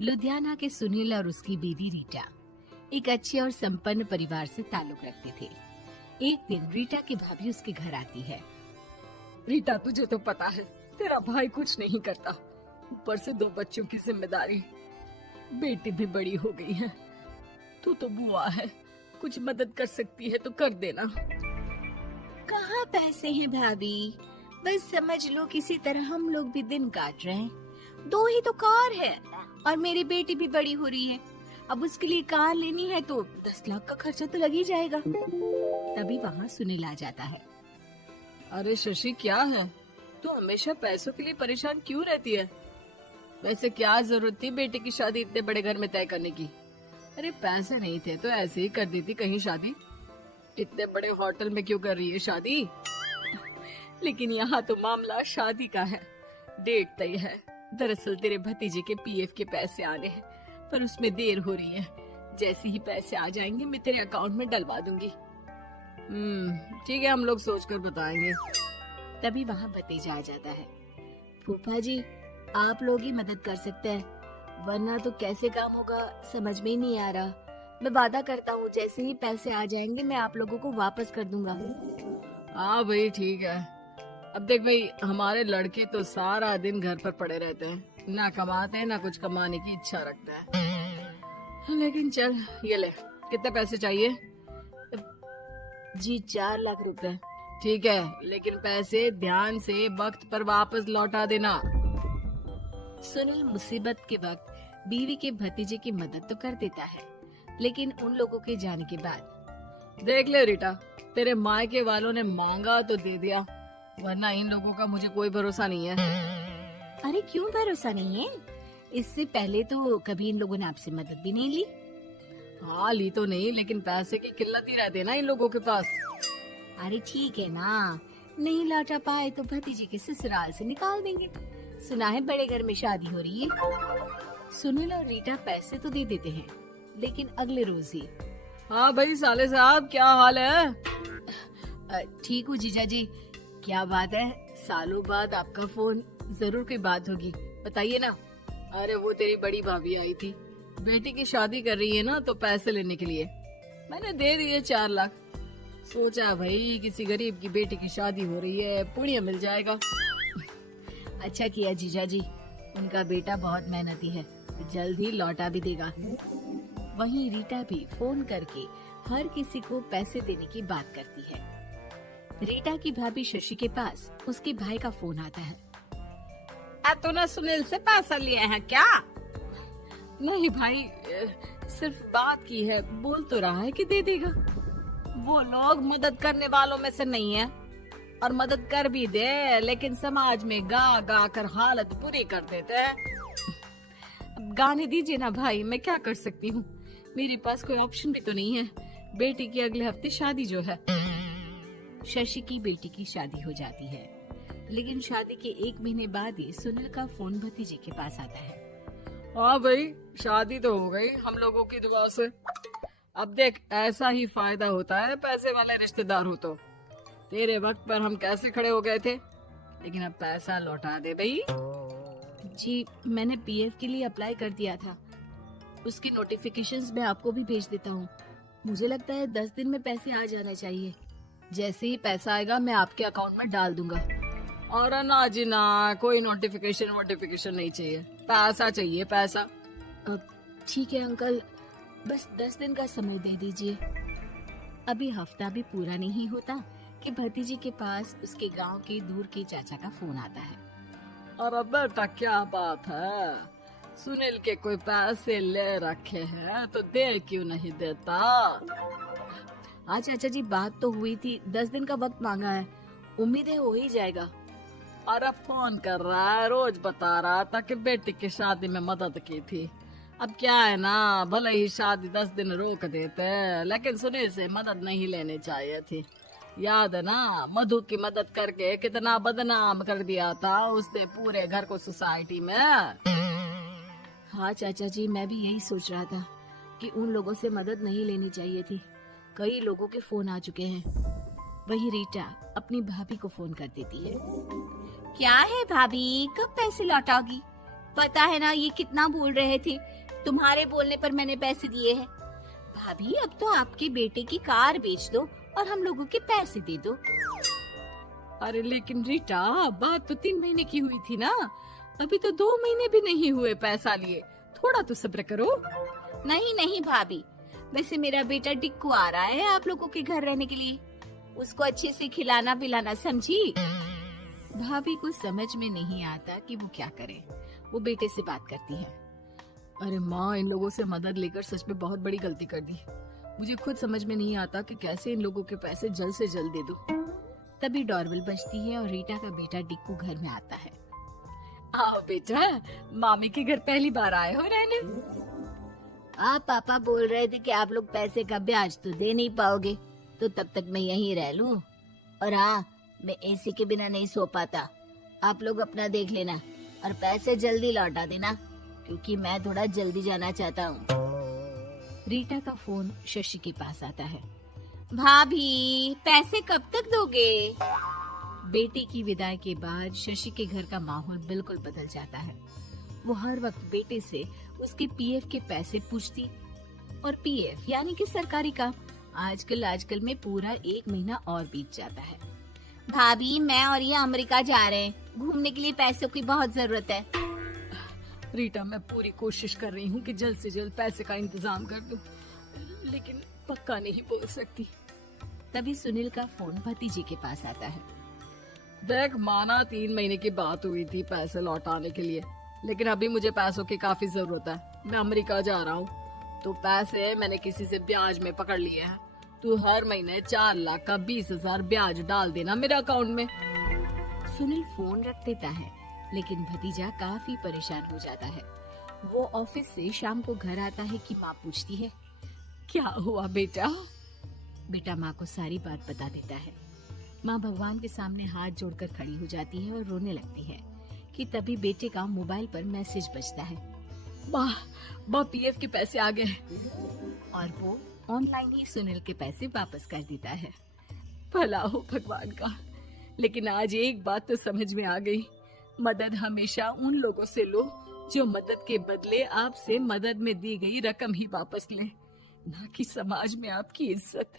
लुधियाना के सुनील और उसकी बीवी रीटा एक अच्छे और संपन्न परिवार से ताल्लुक रखते थे। एक दिन रीटा की भाभी उसके घर आती है। रीटा, तुझे तो पता है तेरा भाई कुछ नहीं करता, ऊपर से 2 बच्चों की जिम्मेदारी, बेटी भी बड़ी हो गई है। तू तो बुआ है, कुछ मदद कर सकती है तो कर देना। कहाँ पैसे हैं भाभी, बस समझ लो किसी तरह हम लोग भी दिन काट रहे हैं। 2 ही तो कार है और मेरी बेटी भी बड़ी हो रही है। अब उसके लिए कार लेनी है तो 10 लाख का खर्चा तो लग ही जाएगा। तभी वहाँ सुनील आ जाता है। अरे शशि, क्या है, तू हमेशा पैसों के लिए परेशान क्यों रहती है? वैसे क्या जरूरत थी बेटी की शादी इतने बड़े घर में तय करने की? अरे पैसे नहीं थे तो ऐसे ही कर देती कहीं शादी। इतने बड़े होटल में क्यों कर रही है शादी? लेकिन यहाँ तो मामला शादी का है, डेट तय है। दरअसल तेरे भतीजे के पीएफ के पैसे आने हैं, पर उसमें देर हो रही है। जैसे ही पैसे आ जाएंगे मैं तेरे अकाउंट में डलवा दूंगी। ठीक है, हम लोग सोचकर बताएंगे। तभी वहाँ भतीजा आ जाता है। फूफा जी, आप लोग ही मदद कर सकते हैं, वरना तो कैसे काम होगा समझ में ही नहीं आ रहा। मैं वादा करता हूँ जैसे ही पैसे आ जाएंगे मैं आप लोगों को वापस कर दूंगा। हाँ भाई, ठीक है। अब देख भाई, हमारे लड़के तो सारा दिन घर पर पड़े रहते हैं, ना कमाते हैं ना कुछ कमाने की इच्छा रखते हैं। लेकिन चल, ये ले, कितने पैसे चाहिए? जी 4 लाख रुपए। ठीक है, लेकिन पैसे ध्यान से वक्त पर वापस लौटा देना। सुनील मुसीबत के वक्त बीवी के भतीजे की मदद तो कर देता है, लेकिन उन लोगों के जाने के बाद देख ले रीटा, तेरे मायके वालों ने मांगा तो दे दिया, वरना इन लोगों का मुझे कोई भरोसा नहीं है। अरे क्यों भरोसा नहीं है? इससे पहले तो कभी इन लोगों ने आपसे मदद भी नहीं ली। हाँ, ली तो नहीं, लेकिन पैसे की किल्लत ही रहती है ना इन लोगों के पास। अरे ठीक है ना, नहीं लौटा पाए तो भतीजे के ससुराल से निकाल देंगे। सुना है बड़े घर में शादी हो रही है। सुनील और रीटा पैसे तो दे देते हैं, लेकिन अगले रोज ही। हाँ भाई साले साहब, क्या हाल है? ठीक हूँ जीजा जी। क्या बात है, सालों बाद आपका फोन, जरूर कोई बात होगी, बताइए ना। अरे वो तेरी बड़ी भाभी आई थी, बेटी की शादी कर रही है ना, तो पैसे लेने के लिए मैंने दे दिए 4 लाख। सोचा भाई किसी गरीब की बेटी की शादी हो रही है, पुण्य मिल जाएगा। अच्छा किया जीजा जी, उनका बेटा बहुत मेहनती है, जल्द ही लौटा भी देगा। वहीं रीटा भी फोन करके हर किसी को पैसे देने की बात करती है। रीटा की भाभी शशि के पास उसके भाई का फोन आता है। तूने सुनील से पैसा लिया है क्या? नहीं भाई, सिर्फ बात की है, बोल तो रहा है कि दे देगा। वो लोग मदद करने वालों में से नहीं है, और मदद कर भी दे लेकिन समाज में गा गा कर हालत बुरी कर देते हैं। अब गाने दीजिए ना भाई, मैं क्या कर सकती हूँ, मेरे पास कोई ऑप्शन भी तो नहीं है। बेटी की अगले हफ्ते शादी जो है। शशि की बेटी की शादी हो जाती है, लेकिन शादी के 1 महीने बाद ही सुनील का फोन भतीजे के पास आता है। हाँ भाई, शादी तो हो गई हम लोगों की दुआ से। अब देख, ऐसा ही फायदा होता है पैसे वाले रिश्तेदार हो तो। तेरे वक्त पर हम कैसे खड़े हो गए थे, लेकिन अब पैसा लौटा दे भाई। जी, मैंने पीएफ के लिए अप्लाई कर दिया था, उसकी नोटिफिकेशंस मैं आपको भी भेज देता हूँ। मुझे लगता है 10 दिन में पैसे आ जाने चाहिए। जैसे ही पैसा आएगा मैं आपके अकाउंट में डाल दूंगा। और ना जी ना, कोई नोटिफिकेशन नहीं चाहिए, पैसा चाहिए, पैसा। ठीक है अंकल, बस 10 दिन का समय दे दीजिए। अभी हफ्ता भी पूरा नहीं होता कि भतीजी के पास उसके गांव के दूर के चाचा का फोन आता है। अरे बेटा, क्या बात है, सुनील के कोई पैसे ले रखे हैं तो दे क्यों नहीं देता? हाँ चाचा जी, बात तो हुई थी, 10 दिन का वक्त मांगा है, उम्मीद है हो ही जाएगा। अरे फोन कर रहा है, रोज बता रहा था कि बेटी की शादी में मदद की थी। अब क्या है ना, भले ही शादी 10 दिन रोक देते, लेकिन सुनील से मदद नहीं लेनी चाहिए थी। याद है ना, मधु की मदद करके कितना बदनाम कर दिया था उसने पूरे घर को सोसाइटी में। हाँ चाचा जी, मैं भी यही सोच रहा था कि उन लोगों से मदद नहीं लेनी चाहिए थी। कई लोगों के फोन आ चुके हैं। वही रीटा अपनी भाभी को फोन कर देती है। क्या है भाभी, कब पैसे लौटाओगी? पता है ना ये कितना बोल रहे थे, तुम्हारे बोलने पर मैंने पैसे दिए हैं। भाभी अब तो आपके बेटे की कार बेच दो और हम लोगों के पैसे दे दो। अरे लेकिन रीटा, बात तो 3 महीने की हुई थी ना, अभी तो 2 महीने भी नहीं हुए पैसा लिए, थोड़ा तो सब्र करो। नहीं नहीं भाभी, वैसे मेरा बेटा टिक्कू आ रहा है आप लोगों के घर रहने के लिए, उसको अच्छे से खिलाना पिलाना, समझी? भाभी को समझ में नहीं आता कि वो क्या करे। वो बेटे से बात करती है। अरे माँ, इन लोगों से मदद लेकर सच में बहुत बड़ी गलती कर दी। मुझे खुद समझ में नहीं आता कि कैसे इन लोगों के पैसे जल्द से जल्द दे दूं। तभी डोरबेल बजती है और रीटा का बेटा टिक्कू घर में आता है। आओ बेटा, मामी के घर पहली बार आए हो रहने। आप पापा बोल रहे थे कि आप लोग पैसे का ब्याज तो दे नहीं पाओगे, तो तब तक मैं यहीं रह लूं। और हाँ, मैं एसी के बिना नहीं सो पाता। आप लोग अपना देख लेना और पैसे जल्दी लौटा देना, क्योंकि मैं थोड़ा जल्दी जाना चाहता हूँ। रीटा का फोन शशि के पास आता है। भाभी, पैसे कब तक दोगे? बेटी की विदाई के बाद शशि के घर का माहौल बिल्कुल बदल जाता है। वो हर वक्त बेटे से उसके पीएफ के पैसे पूछती, और पीएफ यानी कि सरकारी काम। आजकल में पूरा 1 महीना और बीत जाता है। भाभी, मैं और ये अमेरिका जा रहे हैं, घूमने के लिए पैसों की बहुत जरूरत है। रीटा, मैं पूरी कोशिश कर रही हूँ कि जल्द से जल्द पैसे का इंतजाम कर दूं, लेकिन पक्का नहीं बोल सकती। तभी सुनील का फोन भतीजे के पास आता है। देख, माना 3 महीने की बात हुई थी पैसे लौटाने के लिए, लेकिन अभी मुझे पैसों की काफी जरूरत है। मैं अमेरिका जा रहा हूँ, तो पैसे मैंने किसी से ब्याज में पकड़ लिए हैं। तू हर महीने 4 लाख का 20,000 ब्याज डाल देना मेरे अकाउंट में। सुनील फोन रख देता है, लेकिन भतीजा काफी परेशान हो जाता है। वो ऑफिस से शाम को घर आता है कि माँ पूछती है, क्या हुआ बेटा? बेटा माँ को सारी बात बता देता है। माँ भगवान के सामने हाथ जोड़कर खड़ी हो जाती है और रोने लगती है कि तभी बेटे का मोबाइल पर मैसेज बजता है। माँ, पीएफ के पैसे आ गए। और वो ऑनलाइन ही सुनील के पैसे वापस कर देता है। भला हो भगवान का। लेकिन आज एक बात तो समझ में आ गई, मदद हमेशा उन लोगों से लो जो मदद के बदले आपसे मदद में दी गई रकम ही वापस लें, ना कि समाज में आपकी इज्जत।